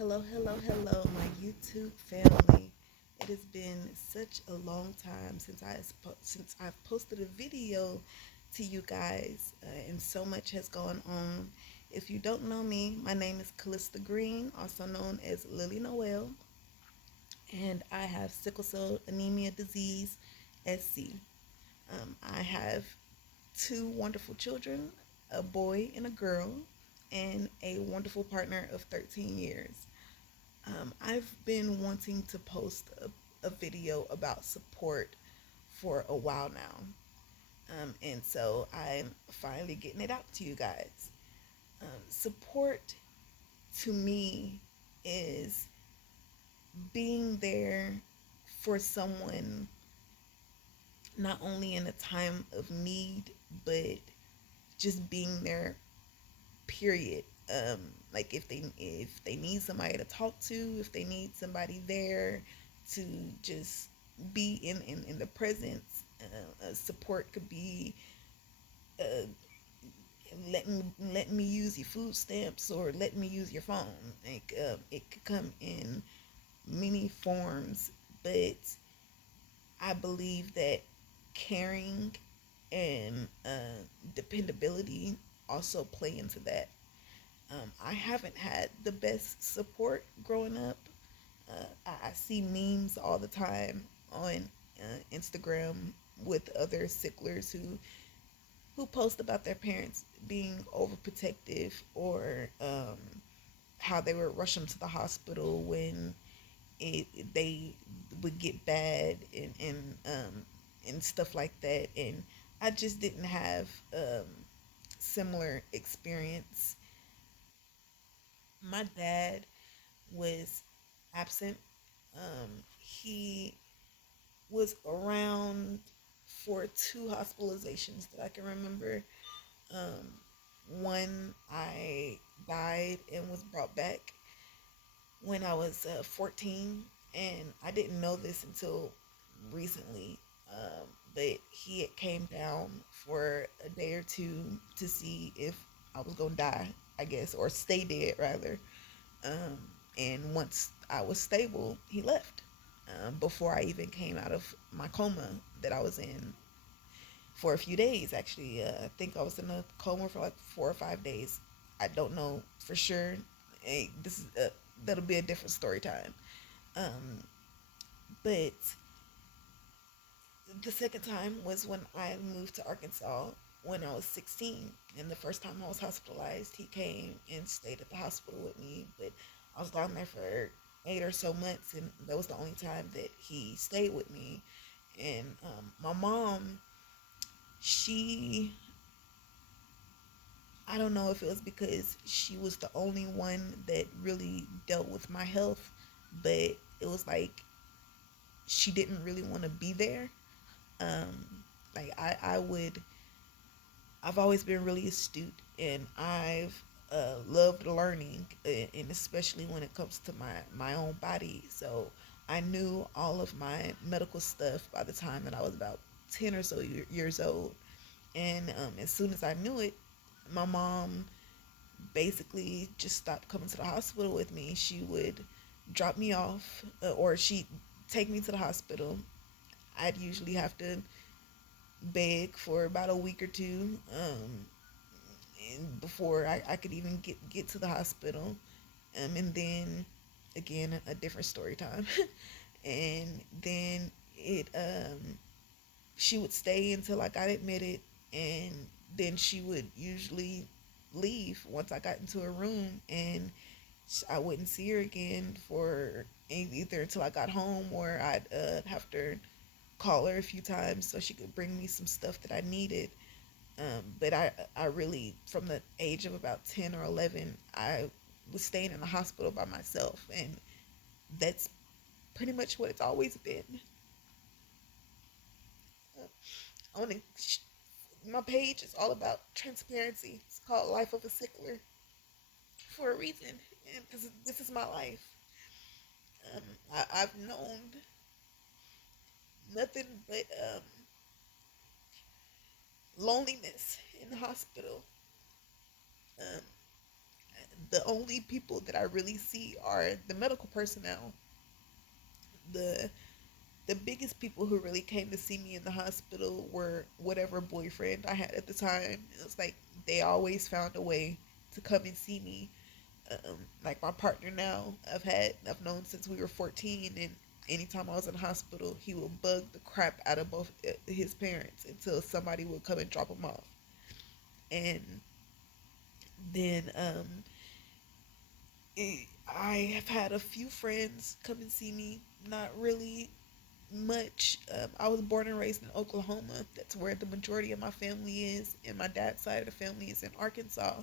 Hello, my YouTube family. It has been such a long time since I've posted a video to you guys, and so much has gone on. If you don't know me, my name is Callista Green, also known as Lily Noel, and I have sickle cell anemia disease, SC. I have two wonderful children, a boy and a girl, and a wonderful partner of 13 years. I've been wanting to post a video about support for a while now. And so I'm finally getting it out to you guys. Support to me is being there for someone not only in a time of need, but just being there, period. Like if they need somebody to talk to, if they need somebody there to just be in the presence. Support could be uh, let me use your food stamps or let me use your phone. Like it could come in many forms, but I believe that caring and dependability also play into that. I haven't had the best support growing up. I see memes all the time on Instagram with other sicklers who post about their parents being overprotective or how they would rush them to the hospital when they would get bad and stuff like that. And I just didn't have similar experience. My dad was absent. He was around for two hospitalizations that I can remember. One, I died and was brought back when I was 14, and I didn't know this until recently. But he had came down for a day or two to see if I was gonna die, I guess, or stay dead rather. Um, and once I was stable, he left. Before I even came out of my coma that I was in for a few days, actually. I think I was in a coma for like 4 or 5 days. I don't know for sure. Hey, that'll be a different story time. Um, but the second time was when I moved to Arkansas when I was 16. And the first time I was hospitalized, he came and stayed at the hospital with me. But I was down there for 8 or so months, and that was the only time that he stayed with me. And my mom, she, I don't know if it was because she was the only one that really dealt with my health, but it was like she didn't really want to be there. Like I've always been really astute, and I've loved learning, and especially when it comes to my own body. So I knew all of my medical stuff by the time that I was about 10 or so years old. And as soon as I knew it, my mom basically just stopped coming to the hospital with me. She would drop me off, or she'd take me to the hospital. I'd usually have to beg for about a week or two, and before I could even get to the hospital. And then again, a different story time. And then it she would stay until I got admitted, and then she would usually leave once I got into a room, and I wouldn't see her again for either until I got home, or I'd have to call her a few times so she could bring me some stuff that I needed. But I really, from the age of about 10 or 11, I was staying in the hospital by myself, and that's pretty much what it's always been. On it, my page is all about transparency. It's called Life of a Sickler for a reason, and because this is my life. I've known nothing but loneliness in the hospital. Um, the only people that I really see are the medical personnel. The the biggest people who really came to see me in the hospital were whatever boyfriend I had at the time. It was like they always found a way to come and see me. Like my partner now, I've known since we were 14, and anytime I was in the hospital, he would bug the crap out of both his parents until somebody would come and drop him off. And then I have had a few friends come and see me. Not really much. I was born and raised in Oklahoma. That's where the majority of my family is, and my dad's side of the family is in Arkansas.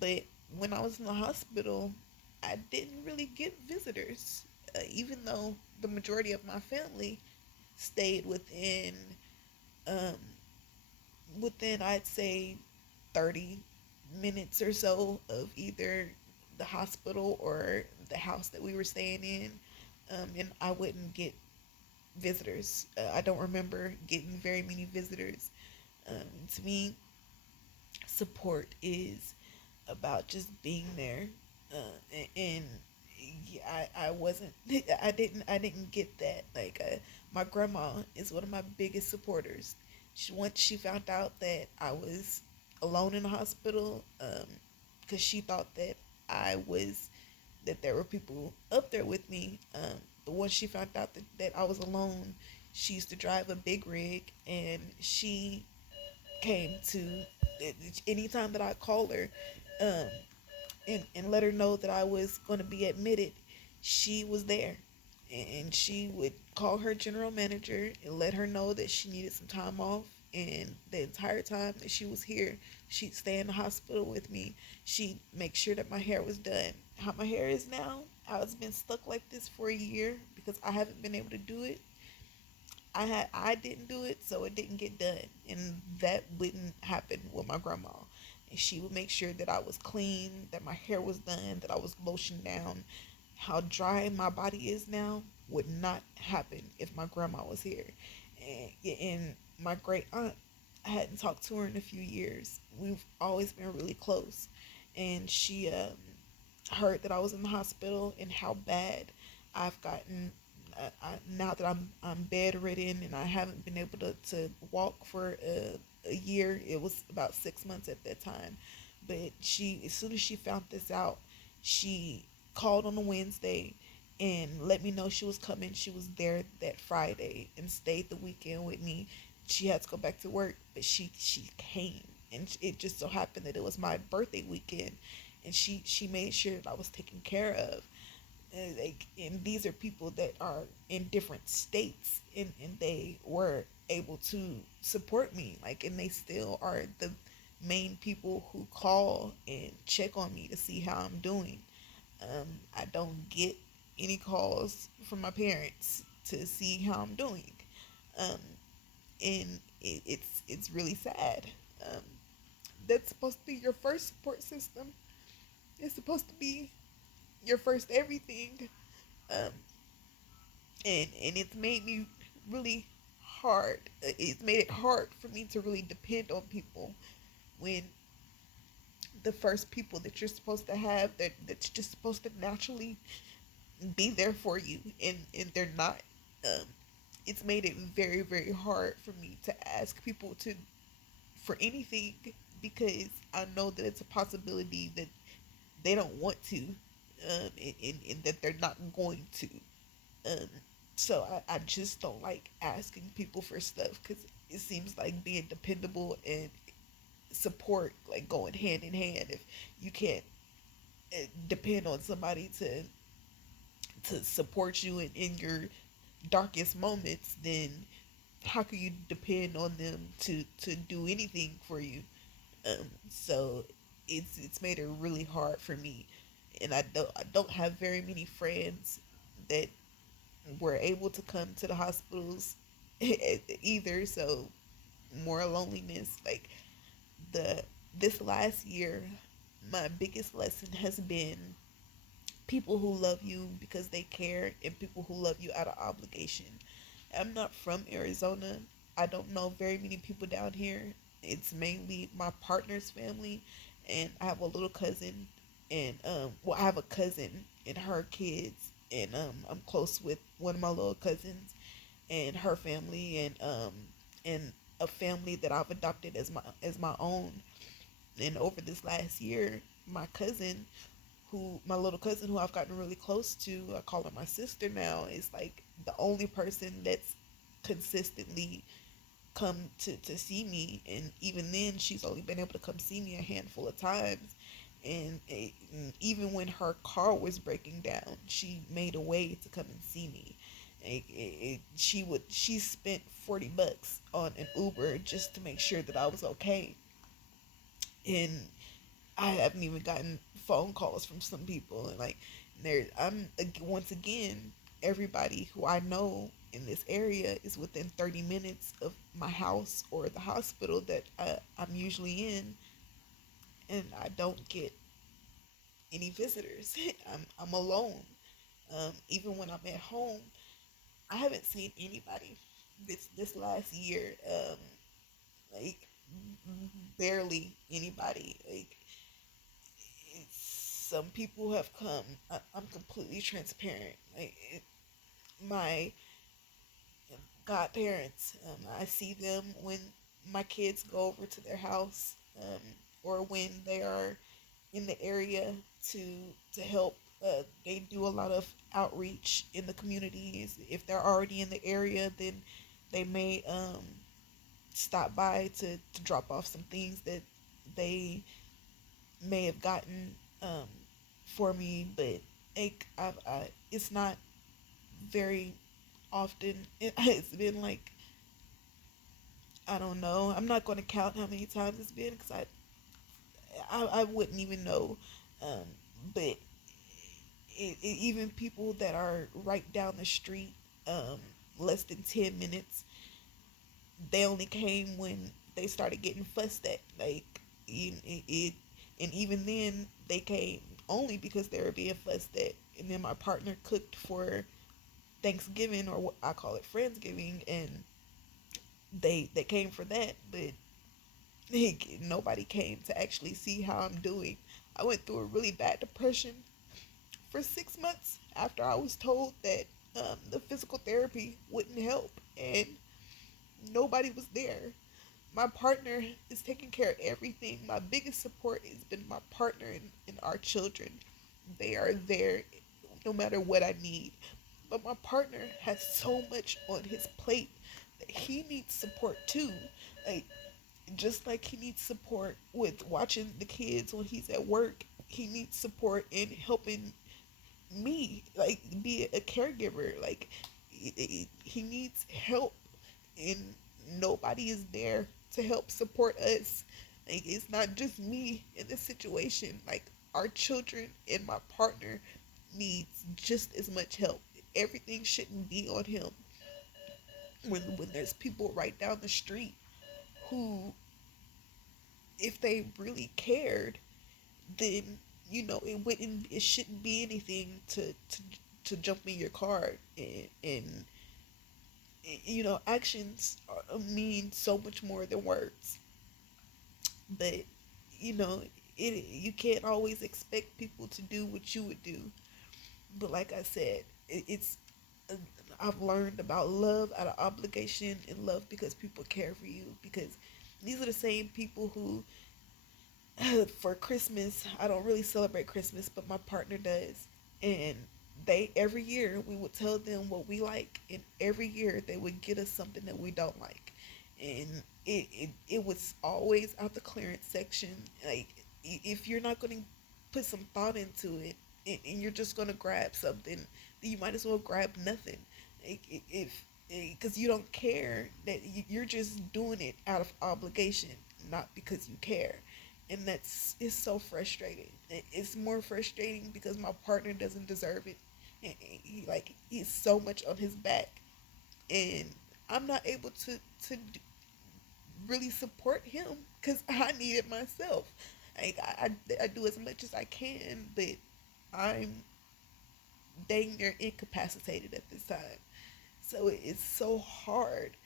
But when I was in the hospital, I didn't really get visitors, even though the majority of my family stayed um, within I'd say 30 minutes or so of either the hospital or the house that we were staying in, and I wouldn't get visitors. I don't remember getting very many visitors. To me, support is about just being there, and yeah, I wasn't I didn't get that. Like my grandma is one of my biggest supporters. Once she found out that I was alone in the hospital, because she thought that I was that there were people up there with me. But once she found out that I was alone, she used to drive a big rig, and she came to anytime that I call her, um, and let her know that I was going to be admitted, she was there. And she would call her general manager and let her know that she needed some time off. And the entire time that she was here, she'd stay in the hospital with me. She'd make sure that my hair was done. How my hair is now, how it's been stuck like this for a year because I haven't been able to do it. I didn't do it, so it didn't get done, and that wouldn't happen with my grandma. And she would make sure that I was clean, that my hair was done, that I was lotioned down. How dry my body is now would not happen if my grandma was here. And my great aunt, I hadn't talked to her in a few years. We've always been really close, and she heard that I was in the hospital and how bad I've gotten. Now that I'm bedridden and I haven't been able to walk for a year. It was about 6 months at that time. But she, as soon as she found this out, she called on a Wednesday and let me know she was coming. She was there that Friday and stayed the weekend with me. She had to go back to work, but she came, and it just so happened that it was my birthday weekend, and she made sure that I was taken care of. Like, and these are people that are in different states, and they were able to support me, like, and they still are the main people who call and check on me to see how I'm doing. I don't get any calls from my parents to see how I'm doing, um, and it's really sad. um, that's supposed to be your first support system. It's supposed to be your first everything. um, and it's made me really hard. It's made it hard for me to really depend on people when the first people that you're supposed to have that's just supposed to naturally be there for you, and they're not. Um, it's made it very very hard for me to ask people to for anything because I know that it's a possibility that they don't want to, and that they're not going to. Um, so I just don't like asking people for stuff because it seems like being dependable and support like going hand in hand. If you can't depend on somebody to support you in your darkest moments, then how can you depend on them to do anything for you? So it's made it really hard for me, and I don't have very many friends that were able to come to the hospitals either. So more loneliness. Like the this last year, my biggest lesson has been people who love you because they care and people who love you out of obligation. I'm not from Arizona. I don't know very many people down here. It's mainly my partner's family, and I have a little cousin. And well, I have a cousin and her kids, and I'm close with one of my little cousins and her family, and a family that I've adopted as my own. And over this last year, my little cousin who I've gotten really close to, I call her my sister now, is like the only person that's consistently come to see me. And even then, she's only been able to come see me a handful of times. And even when her car was breaking down, she made a way to come and see me. She spent $40 on an Uber just to make sure that I was okay. And I haven't even gotten phone calls from some people, and like once again, everybody who I know in this area is within 30 minutes of my house or the hospital that I'm usually in, and I don't get any visitors. I'm alone. Even when I'm at home, I haven't seen anybody this last year. Like barely anybody. Like some people have come. I'm completely transparent. My godparents, I see them when my kids go over to their house, or when they are in the area to to help. They do a lot of outreach in the communities. If they're already in the area, then they may stop by to drop off some things that they may have gotten for me. But it's not very often. It's been like, I don't know. I'm not going to count how many times it's been because I wouldn't even know. Um, but even people that are right down the street, um, less than 10 minutes, they only came when they started getting fussed at. Like and even then they came only because they were being fussed at. And then my partner cooked for Thanksgiving, or what I call it Friendsgiving, and they came for that, but nobody came to actually see how I'm doing. I went through a really bad depression for 6 months after I was told that the physical therapy wouldn't help, and nobody was there. My partner is taking care of everything. My biggest support has been my partner and our children. They are there no matter what I need. But my partner has so much on his plate that he needs support too. Like, just like he needs support with watching the kids when he's at work, he needs support in helping me, like, be a caregiver. Like, he needs help, and nobody is there to help support us. Like, it's not just me in this situation. Like, our children and my partner needs just as much help. Everything shouldn't be on him when there's people right down the street who, if they really cared, then it shouldn't be anything to jump in your car. And actions mean so much more than words. But you know you can't always expect people to do what you would do. But like I said, it's uh, I've learned about love out of obligation and love because people care for you. Because these are the same people who, for Christmas, I don't really celebrate Christmas, but my partner does. And they, every year we would tell them what we like, and every year they would get us something that we don't like. And it was always out the clearance section. Like, if you're not going to put some thought into it, and you're just going to grab something, then you might as well grab nothing. Like, if because you don't care, that you're just doing it out of obligation, not because you care. And that's it's so frustrating. It's more frustrating because my partner doesn't deserve it. And he's so much on his back, and I'm not able to really support him because I need it myself. Like, I do as much as I can, but I'm dang near incapacitated at this time. So it's so hard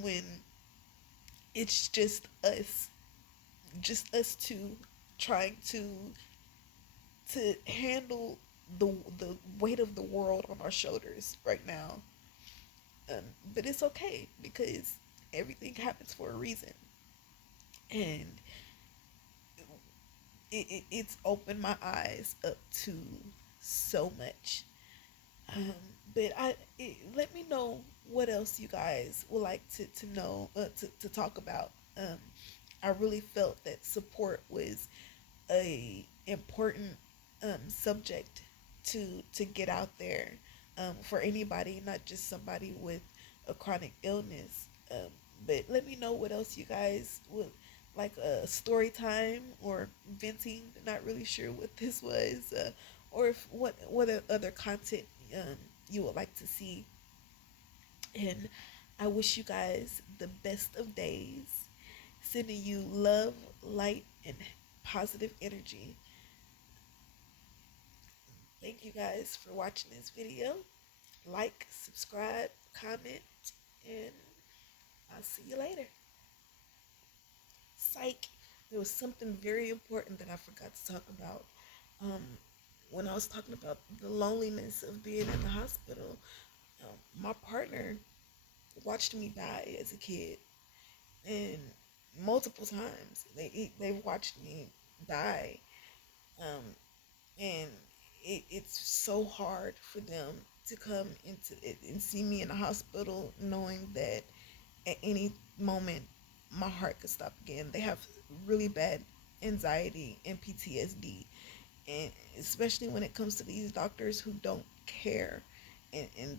when it's just us two trying to to handle the weight of the world on our shoulders right now. But it's okay because everything happens for a reason, and it's opened my eyes up to so much. Um, but let me know what else you guys would like to know, to talk about. I really felt that support was a important subject to get out there, for anybody, not just somebody with a chronic illness. But let me know what else you guys would like, a story time or venting. Not really sure what this was, or if what other content you would like to see. And I wish you guys the best of days. Sending you love, light, and positive energy. Thank you guys for watching this video. Like, subscribe, comment, and I'll see you later. Psych. There was something very important that I forgot to talk about. Um, when I was talking about the loneliness of being in the hospital, my partner watched me die as a kid, and multiple times they watched me die, um, and it's so hard for them to come into it and see me in the hospital, knowing that at any moment my heart could stop again. They have really bad anxiety and PTSD, and especially when it comes to these doctors who don't care, and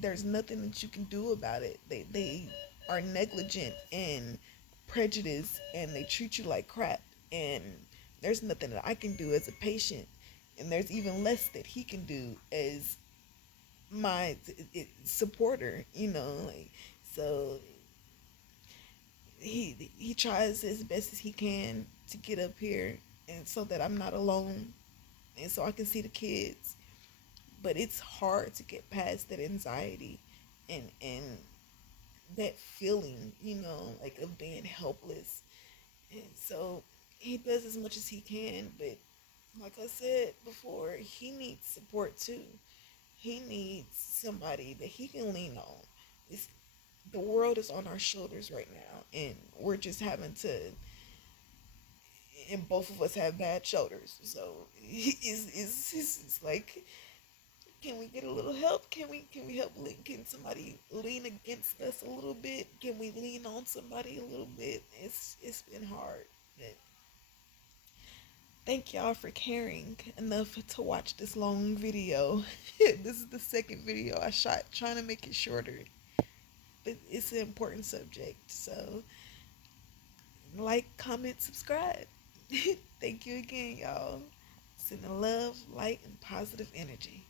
there's nothing that you can do about it. They are negligent and prejudiced, and they treat you like crap, and there's nothing that I can do as a patient, and there's even less that he can do as my supporter, like. So he tries as best as he can to get up here, and so that I'm not alone, and so I can see the kids. But it's hard to get past that anxiety, and that feeling, like of being helpless. And so he does as much as he can, but like I said before, he needs support too. He needs somebody that he can lean on. It's, the world is on our shoulders right now, and we're just having to. And both of us have bad shoulders, so it's like, can we get a little help? Can we help? Can somebody lean against us a little bit? Can we lean on somebody a little bit? It's been hard. But thank y'all for caring enough to watch this long video. This is the second video I shot, trying to make it shorter, but it's an important subject. So like, comment, subscribe. Thank you again, y'all. Sending love, light, and positive energy.